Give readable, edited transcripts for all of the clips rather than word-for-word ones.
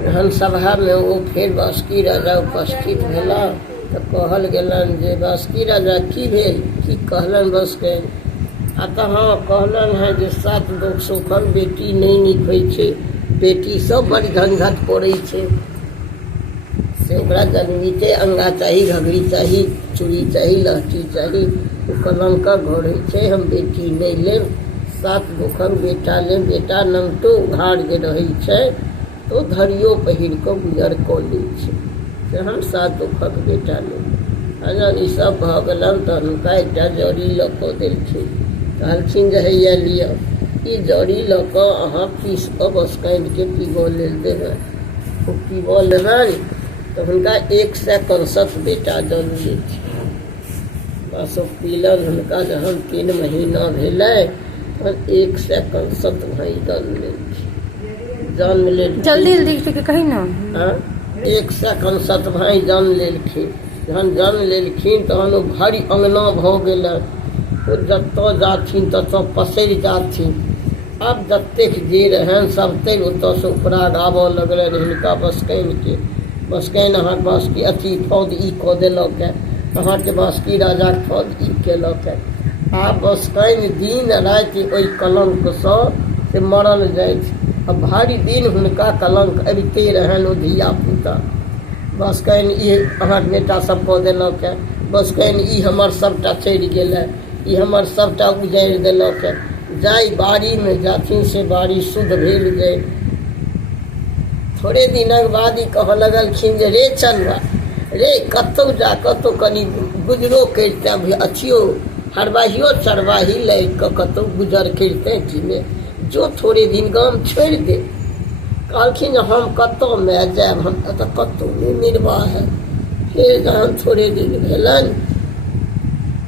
विधानसभा में वो फिर बासुकी राजा उपस्थित भेला तो कहल गेलन जे बासुकी राजा की भेल की कहलन बस के तो हाँ कहलन है जे 7 लोग सुखल बेटी नहीं नीक होइ छै, बेटी सब बड़ी झंझट पड़ै छै से ओकरा जन्मीते अंगा चाही, घघरी चाही, चूड़ी चाही, लहठी चाही, कलंक घर होइ छै, हम बेटी नहीं लेब, 7 दुखक बेटा लेब, बेटा नमतो उघाड़ जे रहै छै तो धरियो पहिर कऽ गुजर कऽ लै छै से हम 7 दुखक बेटा लेब। जहन ई सब भऽ गेलन तऽ हुनका एकटा जड़ी लऽ कऽ देलखिन, कहलखिन जे हैया लिअ ई जड़ी लऽ कऽ अहाँ पीस कऽ बसकनिके पीबऽ लेल देबै, ओ पीबऽ लेबनि तऽ हुनका 161 बेटा जन्म लेलखिन। बस ओ पीलन हुनका जहन 3 महीना भेलै तहन 161 भाई जन्म लेलखिन। जल्दी जल्दी कही ना 161 भाई जन्म लेलखिन। जहन जन्म लेलखिन तहन ओ भारी अंगना भऽ गेलन, ओ जतऽ जाथिन ततऽ पसरि जाथिन। आब जतेक जे रहनि सब तरि ओतऽसँ उपरा गाबऽ लगलनि हिनका बसकनिके, बसकनि अहाँके बासुकी अथी फौज ई कऽ देलक है, अहाँके बासुकी राजाके फौज ई केलक है। आब बसकनि दिन राति ओहि कलंकसँ से मरल जाइत, अब भारी दिन हुनका कलंक अबिते रहनि ओ धियापुता। बसकनि ई अहाँके बेटा सब कऽ देलक है, बसकनि ई हमर सबटा चढ़ि गेल है, ई हमर सबटा उजाड़ि देलक है। जाय बाड़ीमे जाथिन से बाड़ी शुद्ध भेल जाय। थोड़े दिनक बाद ई कहऽ लगलखिन जे रे चलबा रे कतहु जा कतहु कनि गुजरो करिते अथियो हरबाहियो चरवाही लागि कऽ कतहु गुजर करिते कि ने, जो थोड़े दिन गाम छोड़ि दे। कहलखिन हम कतहु माय जायब, हम तऽ कतहु नहि निर्वाह है। फेर जहन थोड़े दिन भेलनि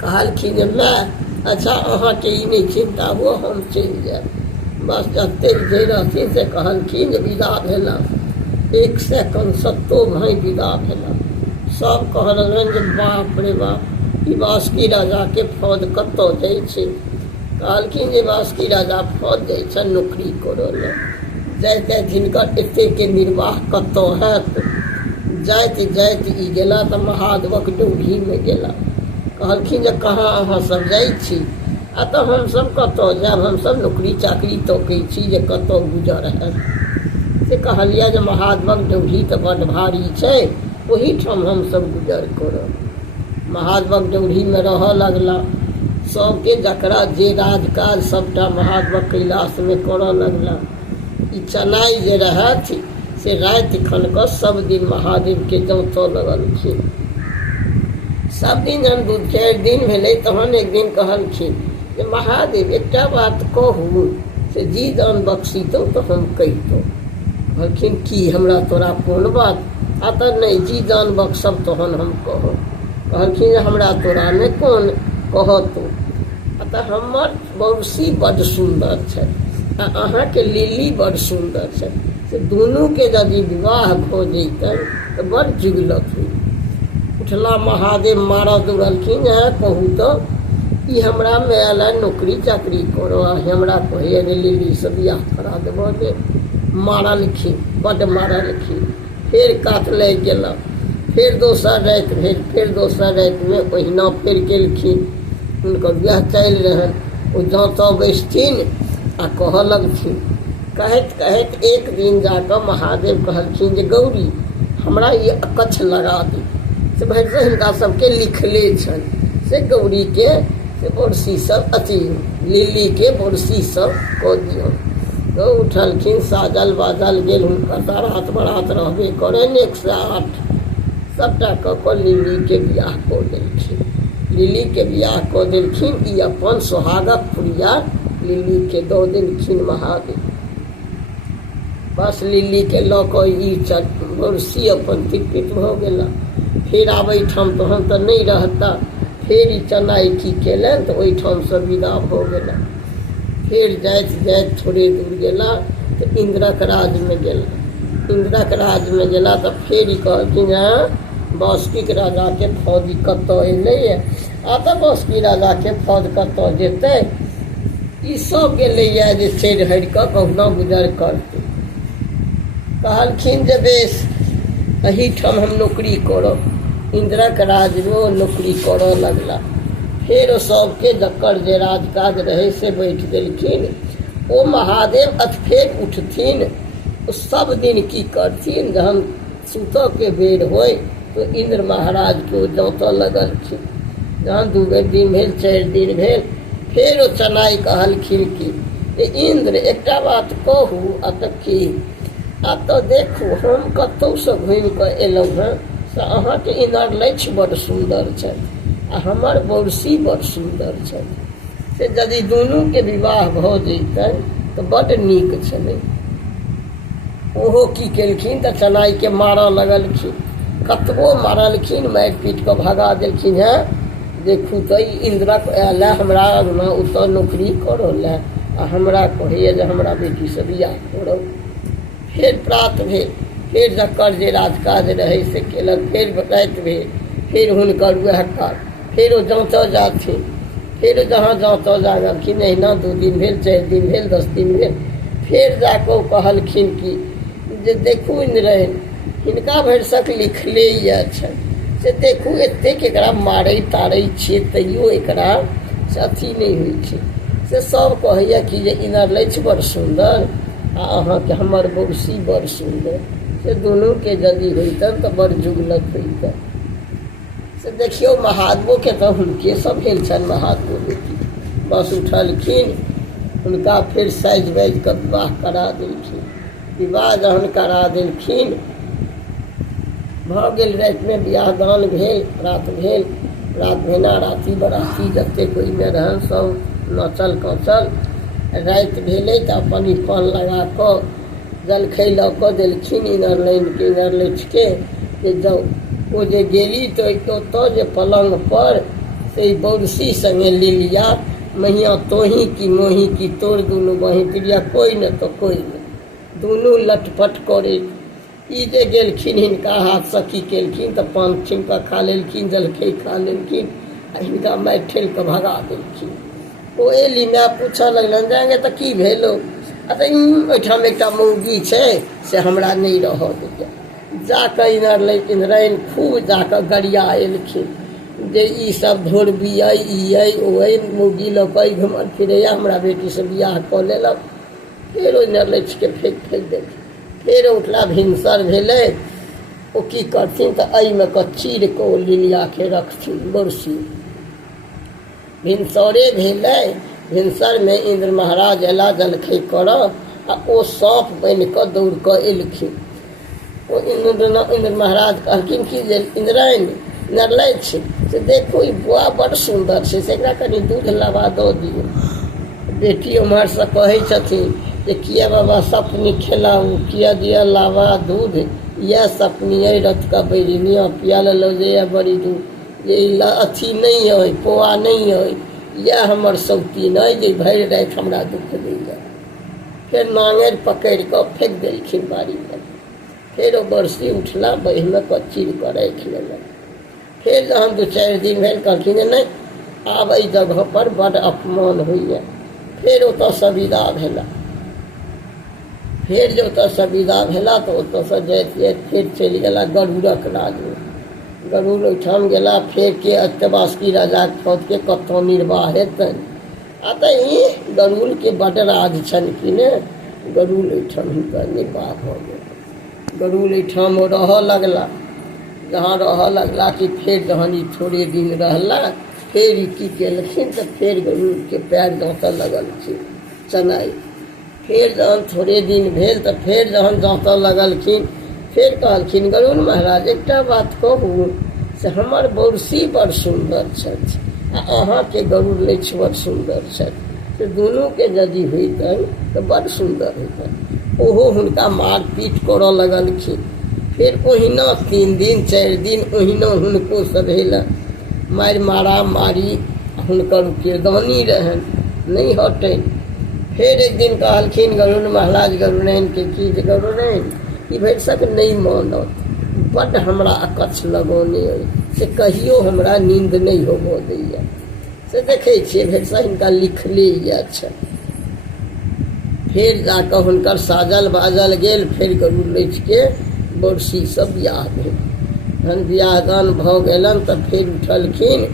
कहलखिन जे माय अच्छा अहाँके ई नहि चिन्ता हो, हम चलि जायब। बस जतेक जे रहथिन से कहलखिन जे विदा भेला, 161 भाई विदा भेला। सब कहऽ लगलनि जे बाप रे बाप ई बासुकी राजाके फौज कतऽ जाइ छै। कहलखिन जे बासुकी राजा फौज जाइ छनि नौकरी करऽ लेल, जाइत जाइत हिनकर एतेक निर्वाह कतऽ हैत। जाइत जाइत ई गेला तऽ महादेवक डोभीमे गेला। कहलखिन जे कहाँ अहाँ सब जाइ छी, आ तऽ हमसब कतऽ जायब, हमसब नौकरी चाकरी तकै छी जे कतऽ गुजर हैत। से कहलिए जे महादेवक डोभी तऽ बड्ड भारी छै, ओहीठाम हमसब गुजर करब। महादेवक डोभीमे रहऽ लगला, सबके जकरा जे राजकाज सबटा महादेवक कैलाशमे करऽ लगला। ई चनाइ जे रहथि से राति खनकऽ सब दिन महादेवके जौतऽ लगलखिन। सब दिन जहन 2-4 दिन भेलै तहन एक दिन कहलखिन जे महादेव एकटा बात कहू, से जी दान बख्शितौ तऽ हम कहितौ। कहलखिन की हमरा तोरा कोन बात, आ तऽ नहि जी दान बख्शब तहन हम कहब। कहलखिन जे हमरा तोरामे कोन कहतौ, आ तऽ हमर बौसी बड्ड सुन्दर छै आ अहाँके लिली बड्ड सुन्दर छै, से दुनूके यदि विवाह भऽ जैतनि तऽ बड्ड जुगलक होइत। उठला महादेव मारऽ दौड़लखिन, कहू तऽ ई हमरा माय नौकरी चाकरी करऽ, हमरा कहैया जे लिलीसँ बियाह करा देबऽ दे। मारलखिन, बड्ड मारलखिन। फेर कात लागि गेला, फेर दोसर राति भेल, फेर दोसर रातिमे ओहिना फेर केलखिन। हुनकर बियाह चलि रहनि, ओ जाँतऽ बैसथिन आ कहऽ लगथिन। कहैत कहैत एक दिन जाकऽ महादेव कहलखिन जे गौरी हमरा ई अकच्छ लगा दे। से भरि से हिनका सबके लिखले छनि, से गौरीके से बोरसी सब अथी लिलीके बोरसी सब कऽ दियौ। तो उठलखिन, साजल बाजल गेल, हुनकर बारात बरात रहबे करनि 108। सबटा कऽ कऽ लिलीके बियाह कऽ देलखिन। लिलीके बियाह कऽ देलखिन। ई अपन सोहागक पुरिया लिलीके दऽ देलखिन महादेव। बस लिलीके लऽ कऽ ई बोरसी अपन तिरपित भऽ गेला। फेर आब एहिठाम तहन तऽ नहि रहता, फेर ई चनाइ की केलनि तऽ ओहिठामसँ विदा भऽ गेला। फेर जाइत जाइत थोड़े दूर गेला तऽ इन्द्रक राजमे गेला। इन्द्रक राजमे गेला तऽ फेर ई कहलखिन बासुकी राजाके फौज कतऽ अयलैए, आ तऽ बासुकी राजाके फौज कतऽ जेतै, ई सब गेलैए जे चढ़ि हरि कऽ कहुना गुजर करतै। कहलखिन जे बेस एहीठाम हम नौकरी करब। इंद्रक राज में ओ नौकरी करऽ लगला। फिर सबके जकर जे राजकाज रहे से बैठ गेलखिन। ओ महादेव फेर उठथिन, सब दिन की करथिन, जहन सुतऽ के बेर होय तो इंद्र महाराज के जोतऽ लगलखिन। जहन 2 दिन भेल, 4 दिन भेल, फिर ओ चनाई कहलखिन कि इंद्र एकटा बात कहू, की तो देखू हम कतौ से घूमि कऽ एलहुँ हेँ से अहाँके इनार लक्ष्य बड़ सुंदर छै आ हमर बौरसी बड़ सुंदर छै, से यदि दुनूके विवाह भऽ जैतनि तऽ बड्ड नीक छलै। ओहो की केलखिन तऽ चनाइके मारऽ लगलखिन। कतबो मारलखिन, मारि पीट कऽ भगा देलखिन। हैं देखू तऽ इंद्रक आयल हमरा अंगना ओतऽ नौकरी करऽ लए आ हमरा कहैए जे हमरा बेटीसँ बियाह करब। फिर प्रात भेल, फिर जकर जे राजकाज रहे से केलक। फिर राति भेल, फिर हुनकर वएह काज। फिर ओ जाँचऽ जाथिन, फिर जहाँ जाँचऽ जागलखिन, अहिना 2 दिन भेल, 4 दिन भेल, 10 दिन भेल। फिर जाकऽ ओ कहलखिन कि जे देखू इंद्रैन, हिनका भरिसक लिखले छनि से देखू एतेक एकरा मारै तारै छियै तैयो एकरा से अथी नहि होइ छै। से सब कहैया कि जे इनर लक्ष्य बड़ सुंदर आ अहाँके हमर बौरसी बड़ सुंदर, से दुनूके यदि होइतनि तऽ बड़ जुगलक होइतनि। से देखियौ महादेवोके तऽ हुनके सब भेल छनि महादेव बेटी। बस उठलखिन, हुनका फिर साजि बाजि कऽ विवाह करा देलखिन। विवाह जहन करा देलखिन, भऽ गेल राति में बियाह दान भेल। रात भेल, रात भेना राति बराती जतेक ओहिमे रहन सब नचल कचल। राति भेलै तऽ अपन पान लगा कऽ जलखै लऽ कऽ देलखिन इनर लाइनके, इनर लैठके जे जाउ। ओ जे गेली तऽ ओतऽ जे पलंग पर से बौरसी संगे लिलिया, मैया तोही की मोही की तोड़ दुनू बही प्रिया, कोई न तो कोई न, दुनू लटपट करे। ई जे गेलखिन हिनका हाथ सखी केलखिन तऽ पान छीन कऽ खा लेलखिन, जलखै खा लेलखिन आ हिनका मारि ठेल कऽ भगा देलखिन। ओ एली माय पूछऽ लगलनि जाएंगे तऽ की भेलो? तऽ ओहिठाम एकटा मौगी छै से हमरा नहीं रहऽ दैया। जाकऽ इंद्रायण खूब जाकऽ गरिया एलखिन जे ई सब धोरबी अइ, ई अइ ओ अइ, मौगी लऽ कऽ घुमल फिरैया, हमरा बेटीसँ बियाह कऽ लेलक। फेर ओहि नरलैठके फेंक देलखिन। फेर उठला भिनसर भेलै, ओ की करथिन तऽ एहिमे कऽ चीर कऽ ओ लिलियाके रखथिन बौरसी। भिनसरे भेलै, भिनसरमे इंद्र महाराज अयला जलखै करऽ आ ओ साँप बनि कऽ दौड़ कऽ एलखिन। ओ इंद्र महाराज कहलखिन कि जे इंद्रायण नरलैठ से देखो ई बुआ बड़ सुंदर छै, से एकरा कनि दूध लाबा दऽ दियौ। बेटी ओम्हरसँ कहै छथिन जे किया बाबा सपनी खेलाऊ, किया दिया लावा दूध, यह सपनी अइ रथ का बैरिनिया, पिया लो जे बड़ी दूध, जे अथी नहीं अइ, पोआ नहीं अइ, यह हमर सौतीन अइ जे भरि राति हमरा दुख दैया। फिर नांगेर पकड़ि कऽ फेंक देलखिन बाड़ी पर। फिर ओ बरसी उठला, बहिमे कऽ चीर कऽ राखि लेलक। फिर जहन 2-4 दिन भेल कहलखिन जे नहि आब एहि जगह पर बड़ अपमान होइया। फिर ओतऽसँ विदा भेला। फिर जे ओतऽसँ विदा भेला तऽ ओतऽसँ जाइत जाइत फिर चलि गेला गरुड़क राजमे। गरुड़ ओहिठाम गेला। फेर के अष्टबासुकी राजाक फौजके कतऽ निर्वाह हेतनि। आ तऽ ई गरुड़के बड्ड राज छनि कि ने, गरुड़ ओहिठाम हिनकर निर्वाह भऽ गेल। गरुड़ ओहिठाम रहऽ लगला। जहाँ रहऽ लगला कि फेर जहन ई थोड़े दिन रहला, फेर ई की केलखिन तऽ फेर गरुड़के पैर जाँतऽ लगलखिन चनाइ। फेर जहन थोड़े दिन भेल तऽ फेर जहन जाँतऽ लगलखिन, फेर कहलखिन गरुड़ महाराज एकटा बात कहू, से हमर बौरसी बड़ सुंदर छथि आ अहाँके गरुड़ लैछ बड़ सुंदर छथि, से दुनूके यदि होइतनि तऽ बड़ सुंदर होइतनि। ओहो हुनका मार पीट करऽ लगलखिन। फिर ओहिना 3 दिन 4 दिन ओहिना हुनको से भेलनि, मारि मारा मारी हुनकर किरदानी रहनि, नहीं हटनि। फिर एक दिन कहलखिन गरुड़ महाराज गरुड़ैनके कि जे गरुड़ैन ई भरिसक नहीं मानत, बड्ड हमरा अकच्छ लगौने अइ, से कहियो हमरा नींद नहीं होबऽ दैया। से देखै छियै भरिसक हिनका लिखले छनि। फिर जाकर हुनकर साजल बाजल गेल। फिर गरुड़ लैच के बरसी सब बियाह भेल। जहन बियाह दान भऽ गेलन तऽ फिर उठलखिन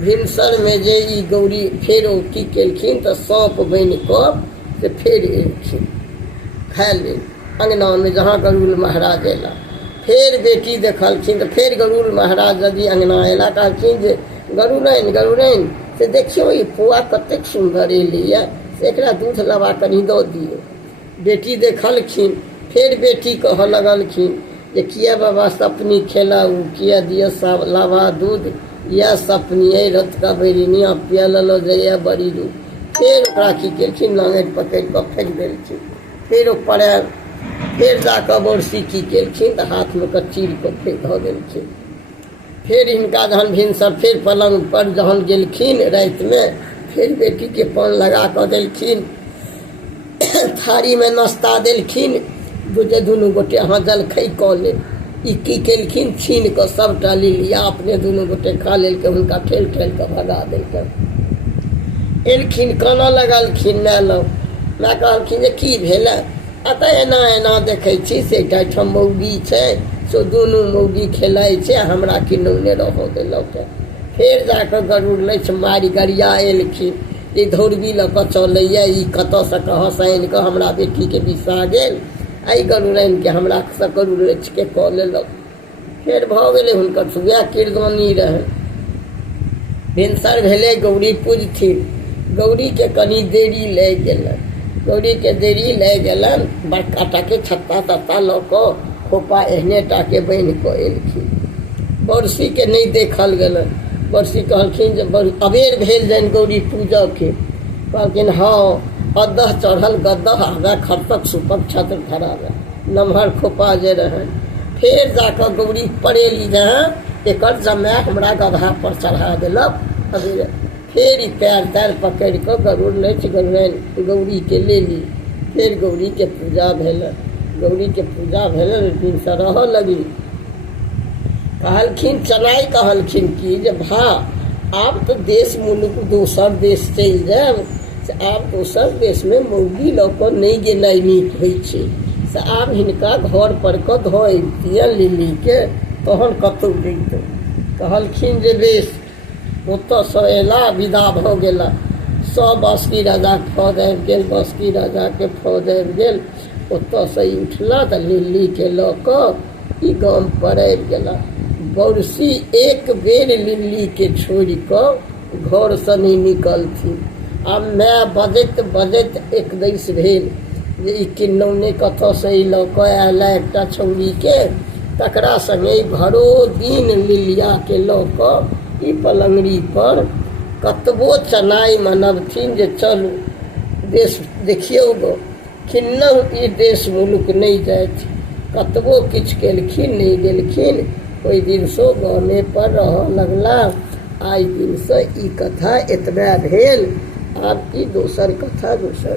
भिनसर में जे ई गौरी फेर ओ की केलखिन तऽ साँप बनि कऽ से फेर एलखिन खाय लेल अंगना में जहाँ गरुड़ महाराज एला। फेर बेटी देखलखिन तऽ फेर गरुड़ महाराज यदि अंगना एला कहलखिन जे गरुड़ैन गरुड़ैन से देखियो ई पुआ कतेक सुंदर एलैया, से एकरा दूध लबा कनी दऽ दियौ। बेटी देखलखिन फेर बेटी कहऽ लगलखिन जे किया बाबा सपनी खेलाऊ, किया दिया लावा दूध, या सपनी रथ का बैरिनिया पियल लो जइया बड़ी दूध। फेर ओकरा की केलखिन लांगैट पकड़ि कऽ फेंक देलखिन। फेर ओ पड़ायल। फेर जाकऽ बरसी की केलखिन तऽ हाथ में कऽ चीर कऽ फेंक धऽ देलखिन। फेर हिनका जहन भिनसर फेर पलंग पर जहन गेलखिन रात में, फिर बेटी के पान लगा कऽ देलखिन, थारी में नाश्ता देलखिन। बुझे दुनू गोटे अहाँ जलखै कऽ ले। ई की केलखिन छीन कऽ सबटा ले लिया, अपने दुनू गोटे खा लेलकै। हुनका ठेल ठेल कऽ भगा देलकै। एलखिन कानऽ लगलखिन माय लग। माय कहलखिन जे की भेलै? अतऽ एना एना देखै छी से एकठाम मौगी छै, सो दुनू मौगी खेलाइ छै, हमरा किन्नौ नहि रहऽ देलक। फेर जाकऽ गरुड़ लैछ मारि गरिया एलखिन। ई धौरबी लऽ कऽ चलैया, ई कतऽसँ कहाँसँ आनि कऽ हमरा बेटीके बिसा गेल। आई गरुड़ैन के हमरा से गरुड़ लैछ के कऽ लेलक। फेर भऽ गेलै हुनकर वएह किरदानी रहै। भिनसर भेलै, गौरी पूजथिन। गौरी के कनी देरी लागि गेलन। गौरी के देरी लागि गेलन, बड़का टाके छत्ता तत्ता लऽ कऽ खोपा एहने टाके बान्हि कऽ एलखिन। बरसी के नहीं देखल गेलन। बरसी कहलखिन जे अबेर भेल जनि गौरी पूजऽ के। कहलखिन हाँ, अदह चढ़ल गद्दह आगा खरतक सुपक छत्र धरावे नमहर खोपा जे रहै। फेर जाकऽ गौरी पड़ेली जहाँ एकर जमाय हमरा गधा पर चढ़ा देलक। अबेर फेर ई पैर तैर पकड़ि कऽ गरुड़ लैछ गौरी के लेली। फिर गौरी के पूजा भेलन। गौरी के पूजा भेलन, दिन से रहऽ लगली। कहलखिन चनाई कहलखिन कि जे भा आब तो देश मुल्क दोसर देश चलि जायब, से आब दोसर देश में मौगी लऽ कऽ नहीं गेनाइ नीक होइ छै, से आब हिनका घर पर कऽ धऽ अबितियनि लिली के, तहन कतहु जैतौ। कहलखिन जे बेस। ओतऽसँ अयला, विदा भऽ गेला। सब बासुकी राजा के फौज आबि गेल, बासुकी राजा के फौज आबि गेल। ओतऽसँ ई उठला तऽ लिल्ली के लऽ कऽ ई गाम पर आबि गेला। बरसी एक बेर लिल्ली के छोड़ि कऽ घर से नहीं निकलथिन। आ माय बजैत बजैत एकदैस भेल जे ई किन्नौ ने कतऽसँ ई लऽ कऽ आयला एकटा छौड़ी के, तकरा संगे घरो दिन लिलिया के लऽ कऽ ई पलंगड़ी पर कतबो चनाई मनबथिन जे चलू देश देखियौ गो, किन्नौ ई देश मुल्क नहीं जाइत। कतबो किछु केलखिन नहीं गेलखिन। ओहि दिन सो गामे पर रहऽ लगला। आइ दिन से ई कथा एतबे भेल। आब की दोसर कथा दोसर